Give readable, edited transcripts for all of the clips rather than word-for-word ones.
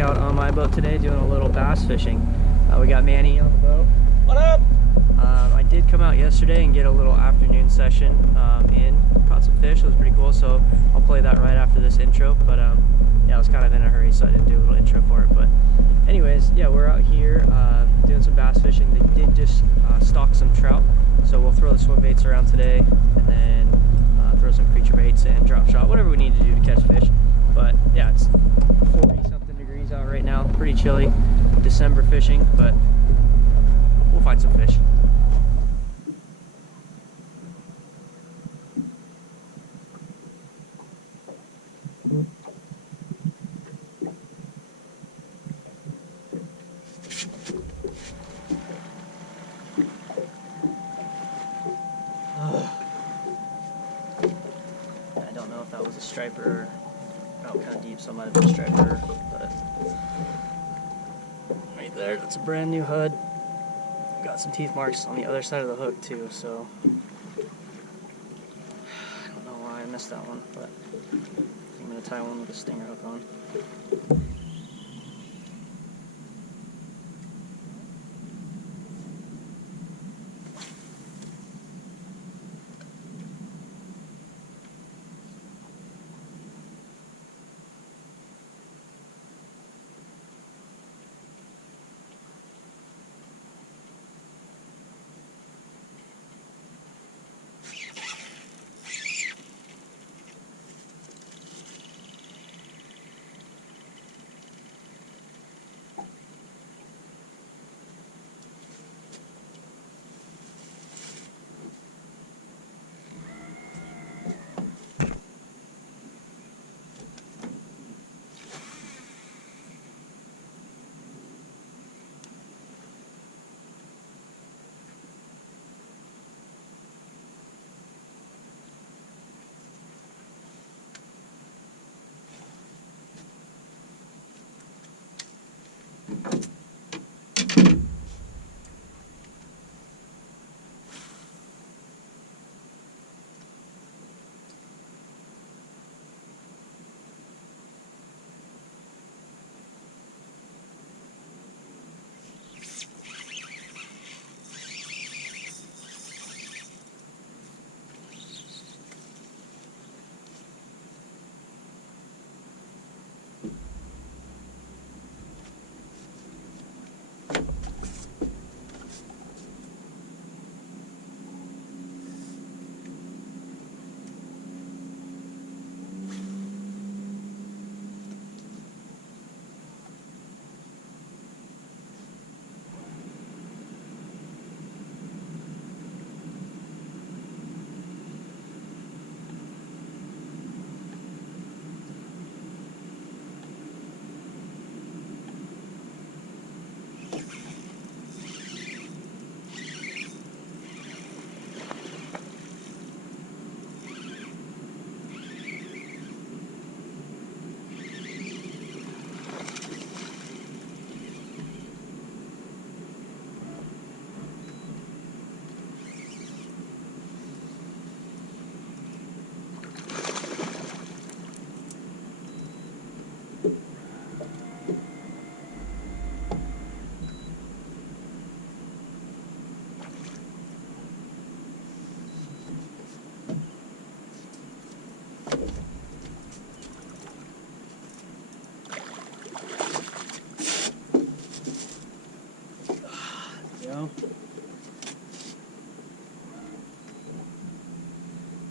out on my boat today doing a little bass fishing. We got Manny on the boat. What up? I did come out yesterday and get a little afternoon session in. Caught some fish. It was pretty cool, so I'll play that right after this intro. But yeah, I was kind of in a hurry, so I didn't do a little intro for it. But anyways, yeah, we're out here doing some bass fishing. They did just stock some trout, so we'll throw the swim baits around today and then throw some creature baits and drop shot, whatever we need to do to catch fish. But yeah, it's 40 something degrees out right now, pretty chilly. December fishing, but we'll find some fish. I don't know if that was a striper. Oh, kind of deep, so it might have been a striper, but right there, that's a brand new Hud. Got some teeth marks on the other side of the hook too, so I don't know why I missed that one, but I'm gonna tie one with a stinger hook on.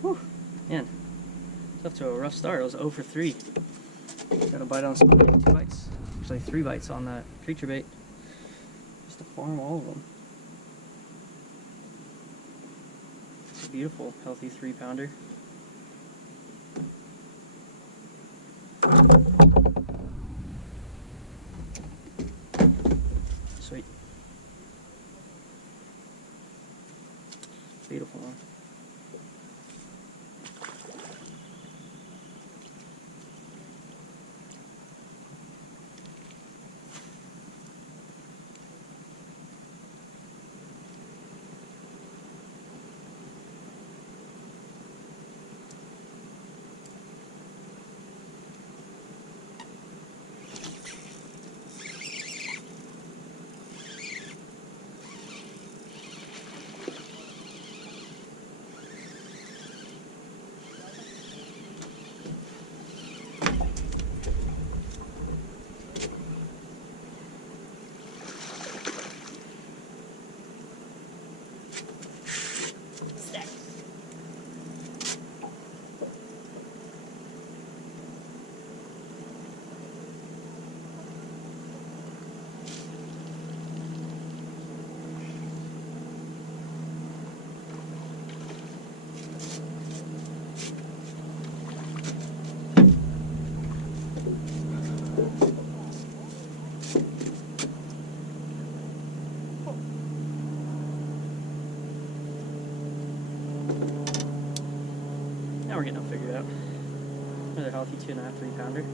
Whew, man, it's off to a rough start. I was 0 for 3. Got a bite on some 2 bites. Actually 3 bites on that creature bait. Just to farm all of them. It's a beautiful, healthy 3-pounder. Sweet. Beautiful one. healthy 2.5, 3 pounder.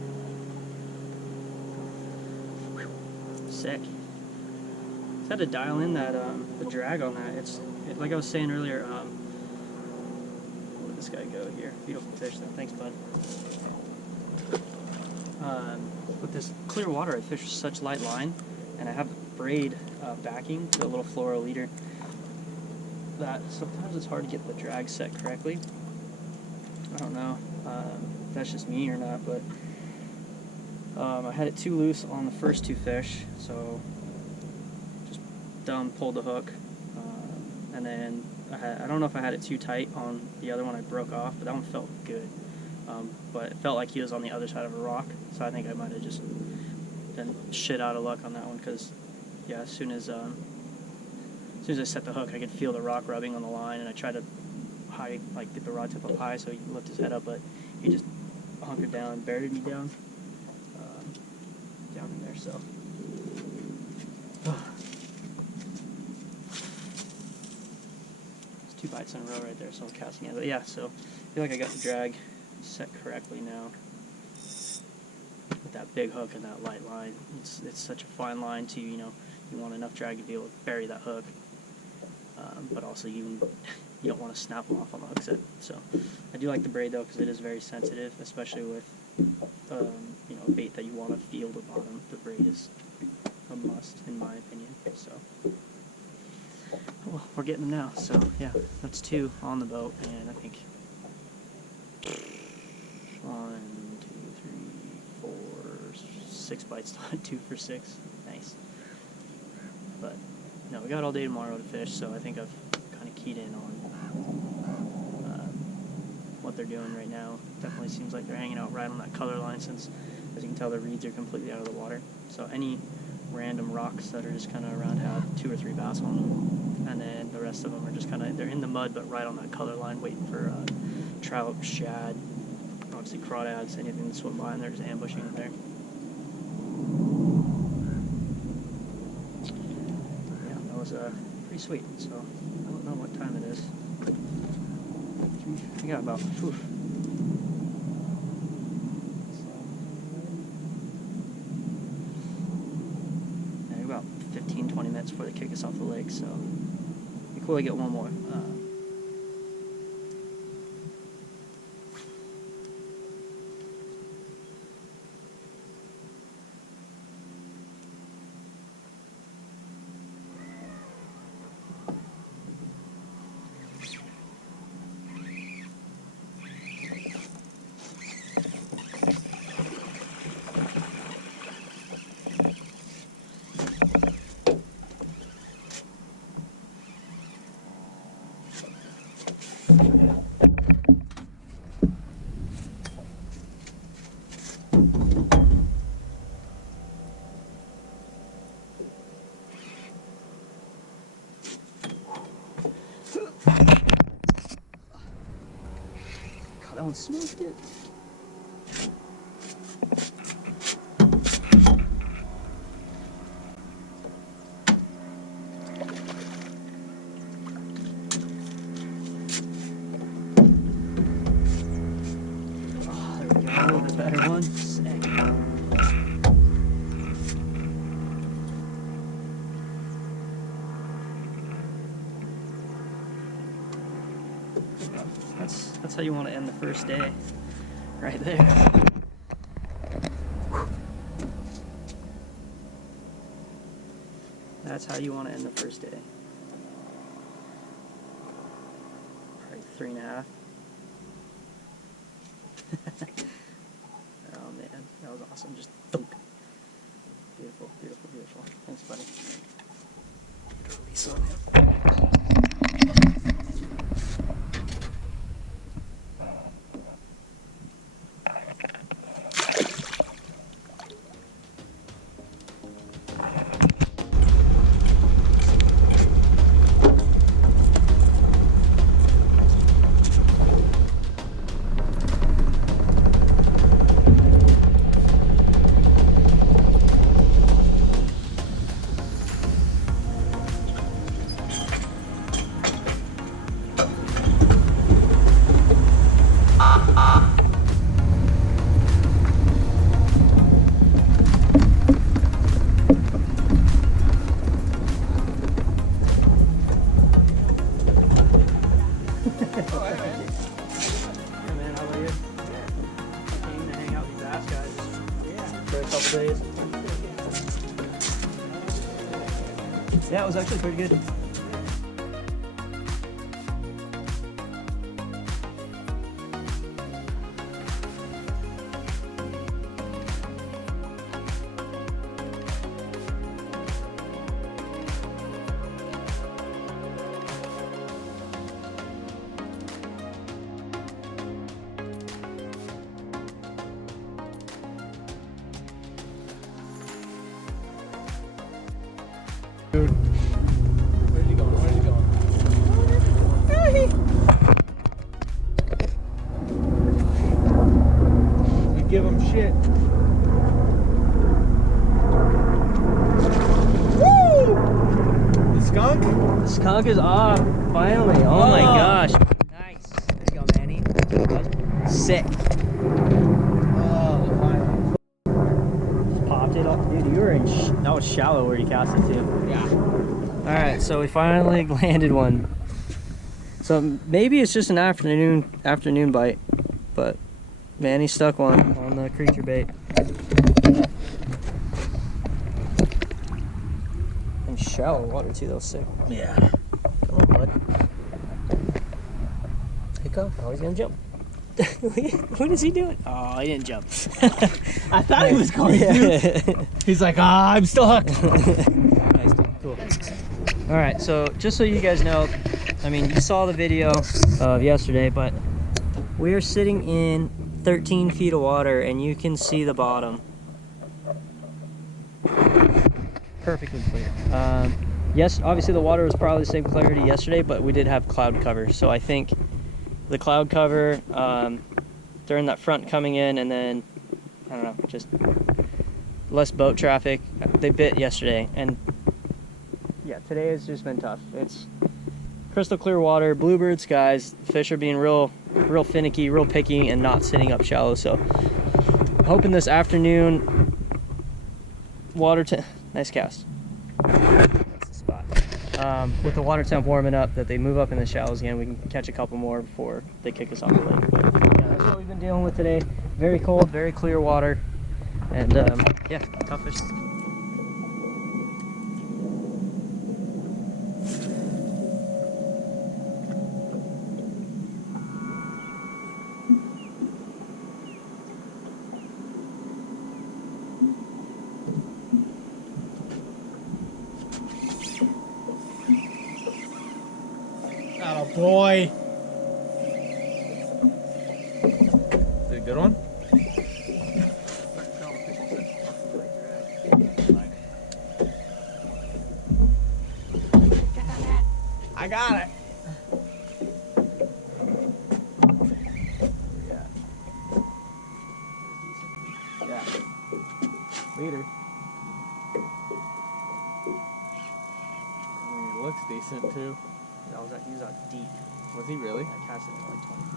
Sick. Just had to dial in that the drag on that. Like I was saying earlier. Let this guy go here. Beautiful fish though. Thanks, bud. With this clear water, I fish such light line, and I have the braid backing to a little fluoro leader that sometimes it's hard to get the drag set correctly. I don't know if that's just me or not, but I had it too loose on the first 2 fish, so just pulled the hook, and then I don't know if I had it too tight on the other one I broke off, but that one felt good. But it felt like he was on the other side of a rock, so I think I might have just been shit out of luck on that one, because yeah, as soon as I set the hook, I could feel the rock rubbing on the line, and I tried to get the rod tip up high so he could lift his head up, but he just hunkered down and buried me down in there. So it's 2 bites in a row right there, so I'm casting it. But yeah, so I feel like I got the drag set correctly now with that big hook and that light line. It's such a fine line to, you want enough drag to be able to bury that hook, but also you don't want to snap them off on the hook set. So I do like the braid though, because it is very sensitive, especially with a bait that you want to feel the bottom. The braid is a must in my opinion. So well, we're getting them now. So yeah, that's 2 on the boat, and I think 1, 2, 3, 4, 6 bites, 2 for 6. Nice. But no, we got all day tomorrow to fish, so I think I've kind of keyed in on what they're doing right now. Definitely seems like they're hanging out right on that color line, since, as you can tell, the reeds are completely out of the water. So any random rocks that are just kind of around have 2 or 3 bass on them, and then the rest of them are just they're in the mud, but right on that color line, waiting for trout, shad, obviously crawdads, anything to swim by, and they're just ambushing it there. Yeah, that was pretty sweet. So I don't know what time it is. We got about about 15-20 minutes before they kick us off the lake, so it'd be cool to get one more. That one smoked it. Oh, there we go. The better one. Sick. That's how you want to end the first day, right there. That's how you want to end the first day. Probably 3.5. Oh man, that was awesome. Just thunk. Beautiful, beautiful, beautiful. Thanks, buddy. Put a release on him. for a couple days. Yeah, it was actually pretty good. Dude, where's he going? Where's he going? We give him shit. Woo! The skunk? The skunk is off, finally. Oh my gosh. Nice. There you go, Manny. Sick. Oh, finally. Just popped it up. Dude, you were in, that was shallow where you cast it to. Yeah. Alright, so we finally landed one. So maybe it's just an afternoon bite, but Manny stuck one on the creature bait. And shallow water too, that was sick. Yeah. Come on, bud. Here come. Oh, he's gonna jump. What is he doing? Oh, he didn't jump. I thought he was going to. He's like, I'm still hooked. Nice, dude. Cool. All right, so just so you guys know, I mean, you saw the video of yesterday, but we're sitting in 13 feet of water and you can see the bottom. Perfectly clear. Yes, obviously the water was probably the same clarity yesterday, but we did have cloud cover. So I think the cloud cover during that front coming in, and then, I don't know, just less boat traffic. They bit yesterday, and yeah, today has just been tough. It's crystal clear water, bluebird skies. Fish are being real finicky, real picky, and not sitting up shallow. So I'm hoping this afternoon nice cast. That's the spot. With the water temp warming up, that they move up in the shallows again, we can catch a couple more before they kick us off the lake. But yeah, that's what we've been dealing with today. Very cold, very clear water, and yeah, tough fish. Oh boy. Is it a good one? I got it. Yeah. Leader. I mean, it looks decent too. He was out deep. Was he really? I cast it to like 20 feet.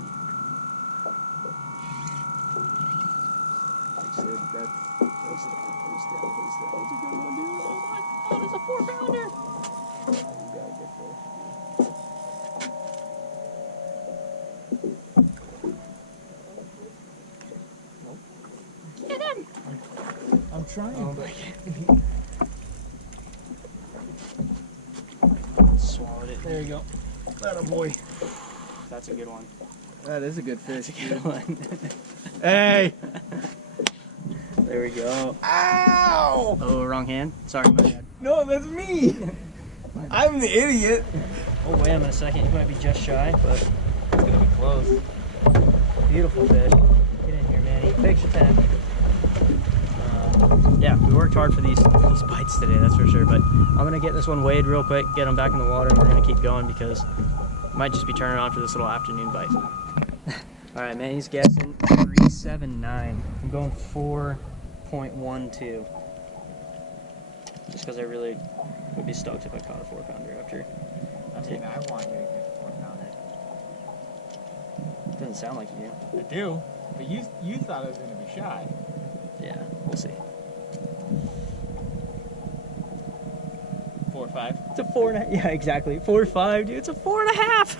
That was a good one, dude. Oh my god, it's a 4-pounder! You got a good fish. Get him! I'm trying. Swallowed it. There you go. That a boy. That's a good one. That is a good fish. That's a good one. Hey! There we go. Ow! Oh, wrong hand. Sorry, my bad. No, that's me. I'm the idiot. Oh, wait a minute a second. You might be just shy, but It's gonna be close. beautiful fish. Get in here, Manny. Picture 10. Yeah, we worked hard for these bites today, that's for sure. But I'm gonna get this one weighed real quick, get them back in the water, and we're gonna keep going because I might just be turning on for this little afternoon bite. All right, Manny's guessing 379. I'm going 4.12. Just because I really would be stoked if I caught a 4-pounder after. I mean, I want you to get a 4-pounder. Doesn't sound like you do. I do, but you thought I was gonna be shy. Yeah, we'll see. 4 or 5. It's a 4.5. Yeah, exactly. 4 or 5, dude. It's a 4.5.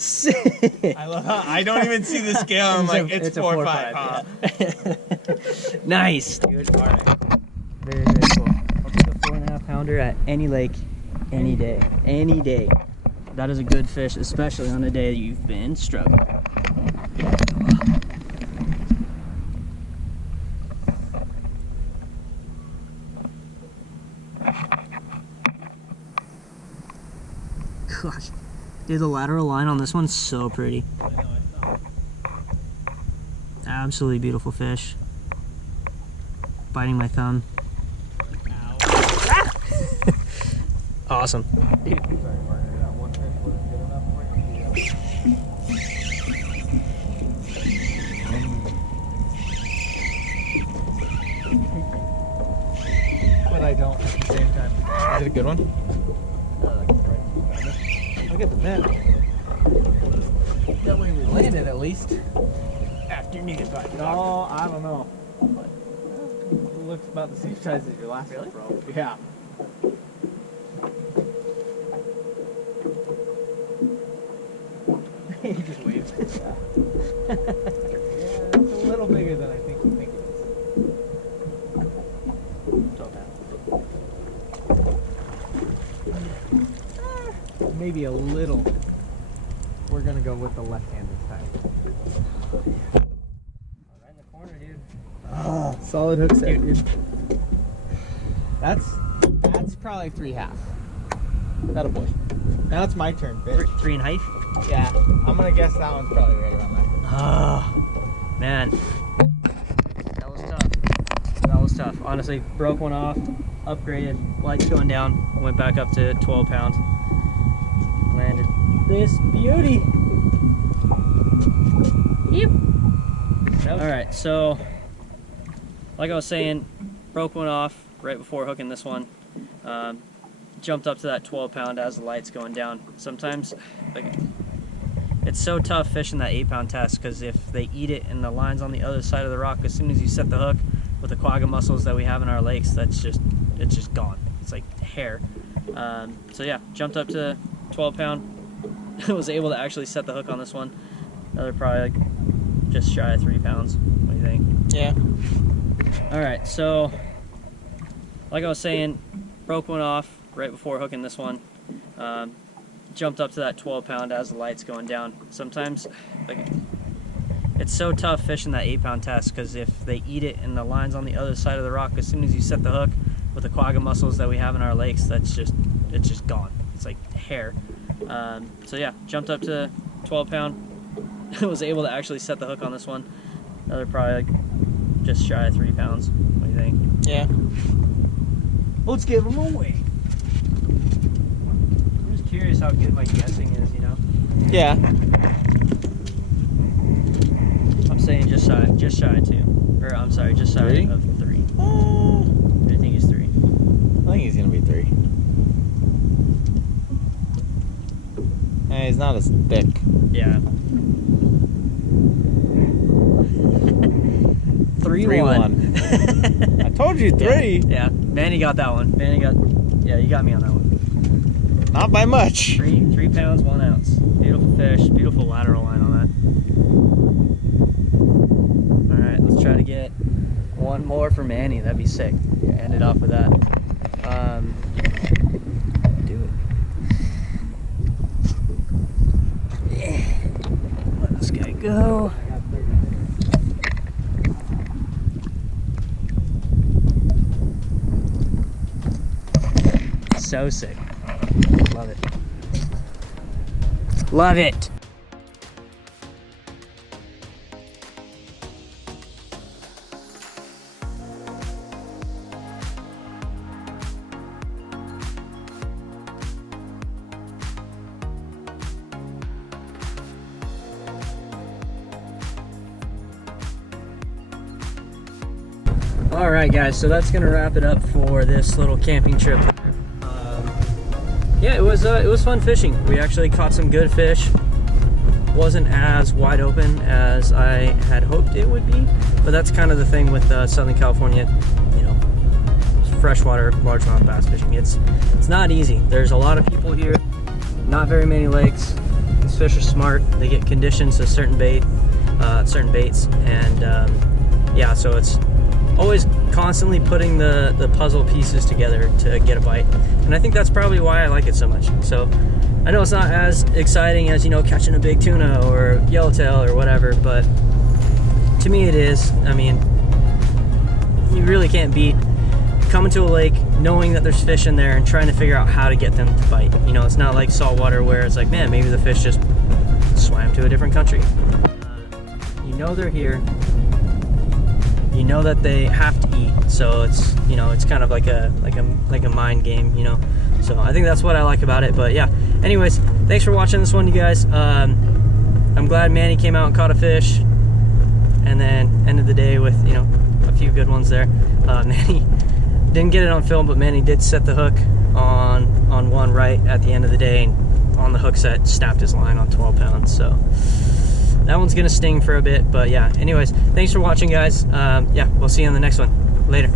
Sick. I love how I don't even see the scale. I'm like, it's 4 or 5. Huh? Yeah. Nice, dude. All right. Very, very cool. I'll take a 4.5 pounder at any lake, any day. Any day. That is a good fish, especially on a day that you've been struggling. Gosh. Dude, the lateral line on this one's so pretty. Absolutely beautiful fish. Biting my thumb. Ah! Awesome. Dude. But I don't at the same time. Is it a good one? Look at the net. That way we landed at least. Afternoon bite. No, I don't know. It looks about the same size as your last one, bro. Yeah. He just waved. Yeah, it's a little bigger than I think you think it is. Maybe a little. We're gonna go with the left hand this time. Right in the corner, dude. Oh, solid hook set, dude. That's probably 3.5. That a boy. Now it's my turn, bitch. Three in height? Yeah, I'm gonna guess that one's probably right around that. Oh, man. That was tough. That was tough. Honestly, broke one off, upgraded, lights going down, went back up to 12 pounds. Landed this beauty. Yep. All right, so like I was saying, broke one off right before hooking this one. Jumped up to that 12 pound as the light's going down. Sometimes, like, it's so tough fishing that 8 pound test because if they eat it and the line's on the other side of the rock, as soon as you set the hook with the quagga mussels that we have in our lakes, it's just gone. It's like hair. So yeah, jumped up to 12 pound. Was able to actually set the hook on this one. Another probably like just shy of 3 pounds. What do you think? Yeah. All right, so like I was saying, broke one off right before hooking this one. Jumped up to that 12 pound as the light's going down. Sometimes, like, it's so tough fishing that 8 pound test because if they eat it and the line's on the other side of the rock, as soon as you set the hook with the quagga mussels that we have in our lakes, it's just gone. It's like hair. So yeah, jumped up to 12 pound. Was able to actually set the hook on this one. Another probably like just shy of 3 pounds. What do you think? Yeah. Let's give them away. I'm just curious how good my guessing is, you know? Yeah. I'm saying just shy of 2. Or I'm sorry, just shy 3? of 3. I think he's 3. I think he's gonna be 3. Hey, he's not as thick. Yeah. 3-1. I told you 3. Yeah. Manny got that one. Yeah, you got me on that one. Not by much. 3 pounds, 1 ounce. Beautiful fish, beautiful lateral line on that. All right, let's try to get one more for Manny. That'd be sick. End it off with that. Do it. Yeah. Let this guy go. So sick. Love it. Love it. All right, guys, so that's gonna wrap it up for this little camping trip. Yeah, it was fun fishing. We actually caught some good fish. Wasn't as wide open as I had hoped it would be, but that's kind of the thing with Southern California, you know, freshwater largemouth bass fishing. It's not easy. There's a lot of people here, not very many lakes, fish are smart. They get conditioned to certain baits, and yeah, so it's always constantly putting the puzzle pieces together to get a bite. And I think that's probably why I like it so much. So I know it's not as exciting as, you know, catching a big tuna or yellowtail or whatever, but to me it is. I mean, you really can't beat coming to a lake, knowing that there's fish in there and trying to figure out how to get them to bite. You know, it's not like saltwater where it's like, man, maybe the fish just swam to a different country. You know they're here. You know that they have to eat, so it's, you know, it's kind of like a mind game, you know. So I think that's what I like about it. But yeah, anyways, thanks for watching this one, you guys. I'm glad Manny came out and caught a fish, and then ended the day with, you know, a few good ones there. Manny didn't get it on film, but Manny did set the hook on one right at the end of the day, and on the hook set snapped his line on 12 pounds. So that one's gonna sting for a bit, but yeah, anyways, thanks for watching, guys. Yeah, we'll see you on the next one. Later.